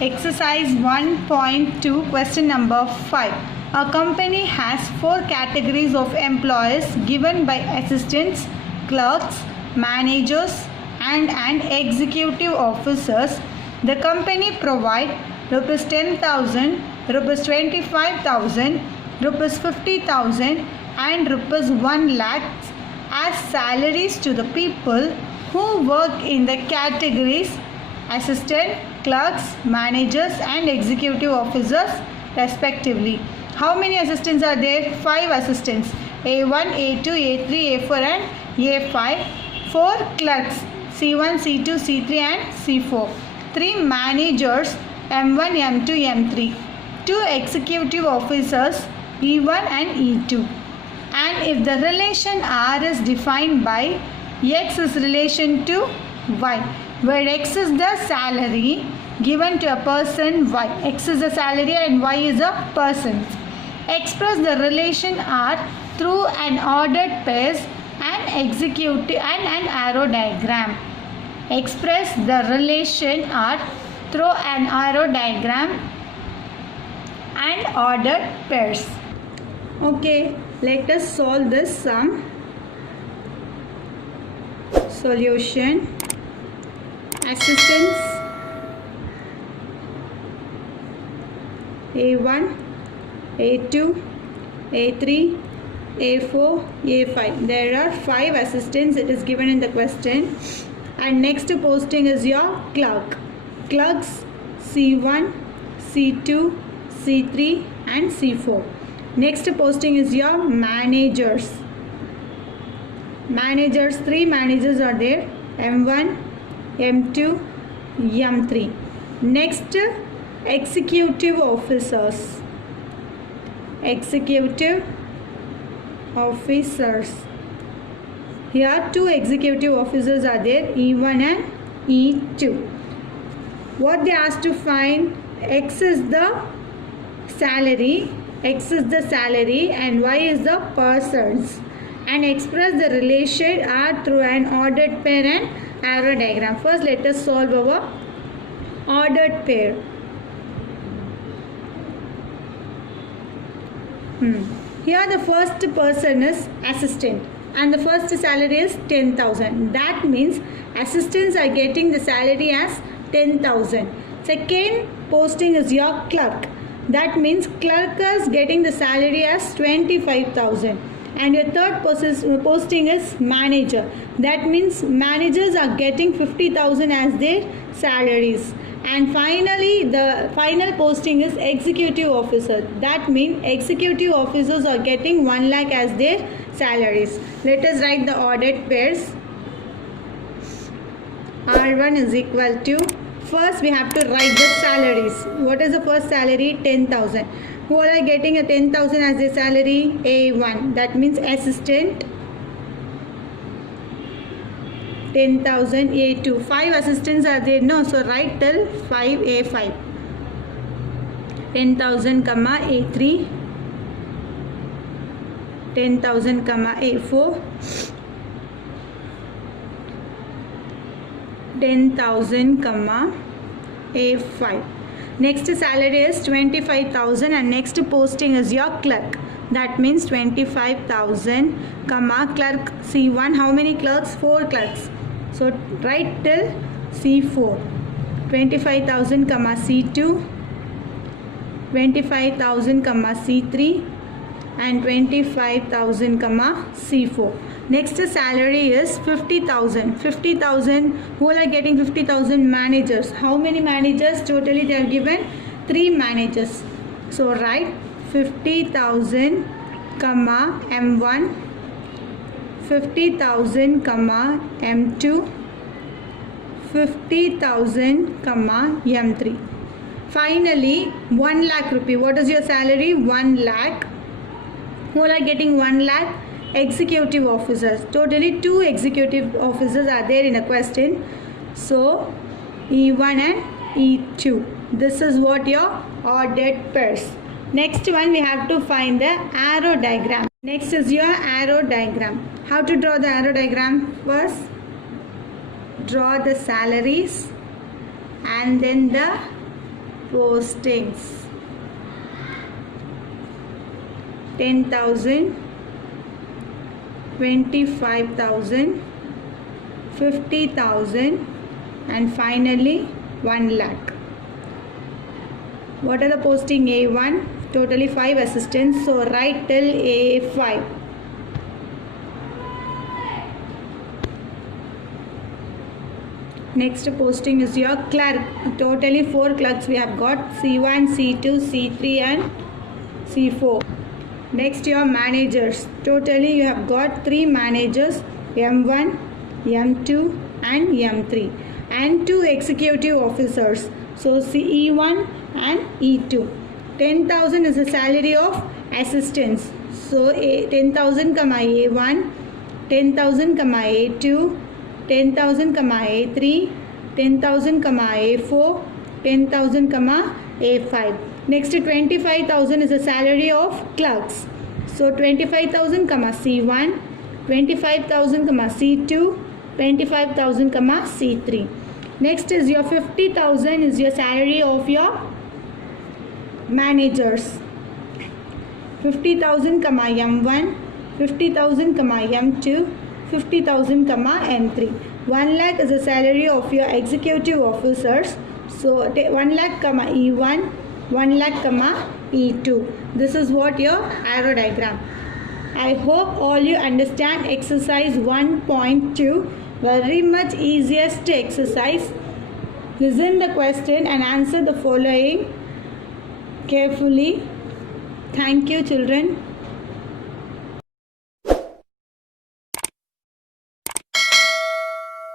Exercise 1.2, question number 5. A company has 4 categories of employees given by assistants, clerks, managers, and executive officers. The company provide rupees 10,000, rupees 25,000, rupees 50,000 and rupees 1 lakh as salaries to the people who work in the categories assistant, clerks, managers and executive officers respectively. How many assistants are there? 5 assistants. A1, A2, A3, A4 and A5. 4 clerks. C1, C2, C3 and C4. 3 managers. M1, M2, M3. 2 executive officers. E1 and E2. And if the relation R is defined by X is relation to Y, where X is the salary given to a person Y. X is the salary and Y is a person. Express the relation R through an ordered pairs and executive and an arrow diagram. Express the relation R through an arrow diagram and ordered pairs. Okay, let us solve this sum. Solution. Assistants A1, A2, A3, A4, A5. There are 5 assistants. It is given in the question. And next posting is your clerk. Clerks C1, C2, C3 and C4. Next posting is your managers. Managers, 3 managers are there. M1, M2, M3. Next, executive officers. Executive officers. Here 2 executive officers are there, E1 and E2. What they asked to find? X is the salary, X is the salary and Y is the persons. And express the relation R through an ordered pair and arrow diagram. First, let us solve our ordered pair. Here the first person is assistant and the first salary is 10,000. That means assistants are getting the salary as 10,000. Second posting is your clerk. That means clerk is getting the salary as 25,000. And your third posting is manager. That means managers are getting 50,000 as their salaries. And finally, the final posting is executive officer. That means executive officers are getting 1 lakh as their salaries. Let us write the ordered pairs. R1 is equal to, first we have to write the salaries. What is the first salary? 10,000. Who are getting a 10,000 as their salary? A1. That means assistant. 10,000 A2. 5 assistants are there. No, so write till 5 A5. 10,000 comma A3. 10,000 comma A4. 10,000 comma A5. Next salary is 25,000 and next posting is your clerk. That means 25,000 comma clerk C1. How many clerks? 4 clerks. So write till C4. 25,000 comma C2. 25,000 comma C3 and 25,000 comma C4. Next salary is 50,000. 50,000. Who are getting 50,000? Managers. How many managers? Totally they are given 3 managers. So write 50,000 comma M1. 50,000 comma M2. 50,000 comma M3. Finally 1 lakh rupee. What is your salary? 1 lakh. Who are getting 1 lakh? Executive officers. Totally 2 executive officers are there in a question. So E1 and E2. This is what your ordered pairs. Next one we have to find the arrow diagram. Next is your arrow diagram. How to draw the arrow diagram? First draw the salaries and then the postings. 10,000, 25,000, 50,000 and finally 1 lakh. What are the posting? A1, totally 5 assistants, so write till A5. Next posting is your clerk. Totally 4 clerks we have got, C1, C2, C3 and C4. Next your managers. Totally you have got 3 managers, M1, M2 and M3 and 2 executive officers. So E1 and E2. 10,000 is the salary of assistants. So 10,000 A1, 10,000 A2, 10,000 A3, 10,000 A4, 10,000 A5. Next 25,000 is the salary of clerks. So 25,000 C1, 25,000 C2, 25,000 C3. Next is your 50,000 is your salary of your managers. 50,000 M1, 50,000 M2, 50,000 M3. 1 lakh is the salary of your executive officers. So 1 lakh E1, 1 lakh E2. This is what your arrow diagram. I hope all you understand exercise 1.2. Very much easiest exercise. Listen the question and answer the following carefully. Thank you, children.